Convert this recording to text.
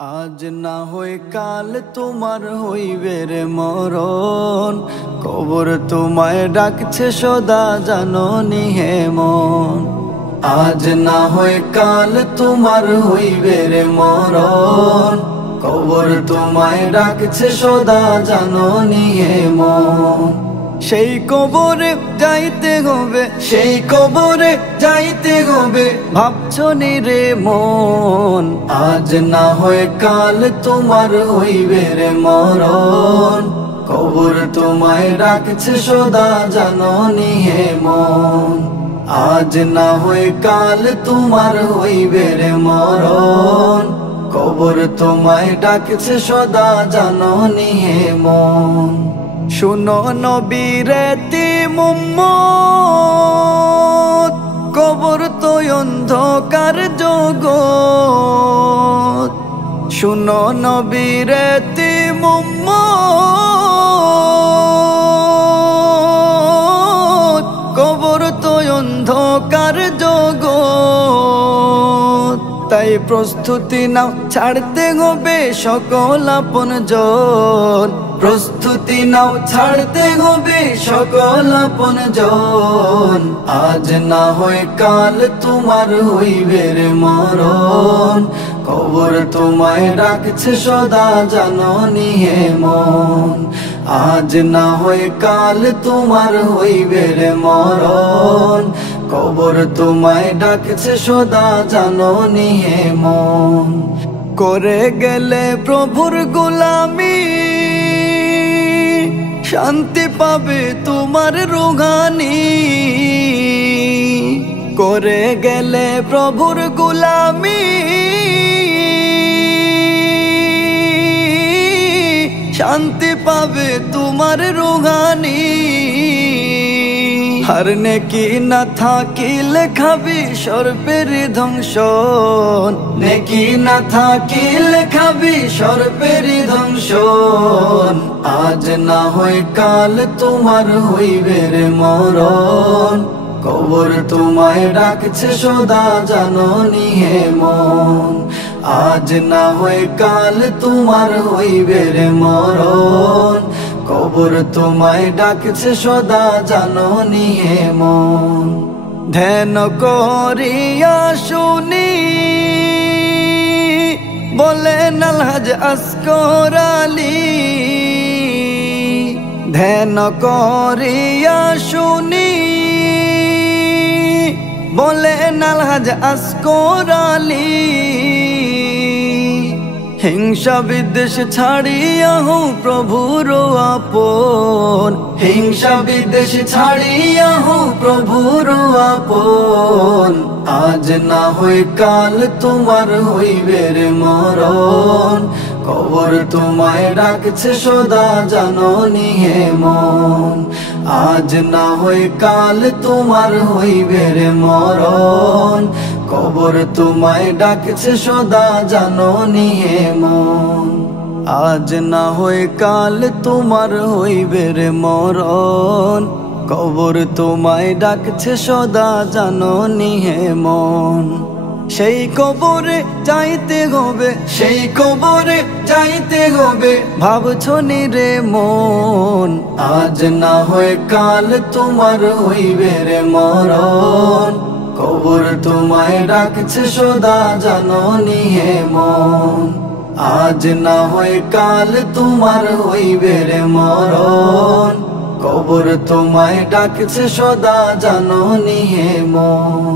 আজ না হই কাল তোমার হইবে রে মরণ, কবর তোমায় ডাকছে সদা জাননি হে মন। আজ না হই কাল তোমার হইবে রে মরণ, কবর তোমায় ডাকছে সদা জাননি হে মন। সেই কবরে যাইতে হবে, সেই কবরে যাইতে হবে, ভাবছো নি রে মন। আজ না হয় কাল তোমার হইবে রে মরণ, কবর তোমায় ডাকছে সদা জাননি হে মন। আজ না হয় কাল তোমার হইবে রে মরণ, কবর তোমায় ডাকছে সদা জাননি হে মন। শুনো নবীরে তিমুম্মত, কবর তো অন্ধকার জগৎ। শুনো নবীরে তিমুম্মত, কবর তো অন্ধকার জগৎ। তাই প্রস্তুতি নাও, ছাড়তে হবে সকল আপনজন। প্রস্তুতি নাও, ছাড়তে হবে সকল আপনজন। আজ না হয় কাল তোমার হইবে রে মরণ, কবর তোমায় ডাকছে সদা জাননি হে মন। আজ না হয় কাল তোমার হইবে রে মরণ, কবর তোমায় ডাকছে সদা জাননি হে মন। করে গেলে প্রভুর গোলামি, শান্তি পাবে তোমার রুহানি। করে গেলে প্রভুর গোলামি, শান্তি পাবে তোমার রুহানি। আর নেকি না থাকিলে খাবি সর্পের ধ্বংসন, নেকি না থাকিলে খাবি সর্পের ধ্বংসন। আজ না হয় কাল তোমার হইবে রে মরণ, কবর তোমায় ডাকছে সদা জাননি হে মন। আজ না হয় কাল তোমার হইবে রে মরণ, কবর তোমায় ডাকছে সদা জাননি হে মন। ধ্যান করিয়া শুনি বলেন আলহাজ আসগর আলী। ধ্যান করিয়া শুনি বলেন আলহাজ আসগর আলী। হিংসা বিদ্বেষ ছাড়িয়া হো প্রভুর আপন, হিংসা বিদ্বেষ ছাড়িয়া হো প্রভুর আপন। আজ না হয় কাল তোমার হইবে রে মরণ, কবর তোমায় ডাকছে সদা জাননি হে মন। আজ না হয় কাল তোমার হইবে রে মরণ, কবর তোমায় ডাকছে সদা জাননি হে মন। আজ না হয় কাল তোমার হইবে রে মরণ, কবর তোমায় ডাকছে সদা জাননি হে মন। সেই কবরে যাইতে হবে, সেই কবরে যাইতে হবে, ভাবছো নি রে মন। আজ না হয় কাল তোমার হইবে রে মরণ, কবর তোমায় ডাকছে সদা জাননি হে মন। আজ না হয় কাল তোমার হইবে রে মরণ, কবর তোমায় ডাকছে সদা জাননি হে মন।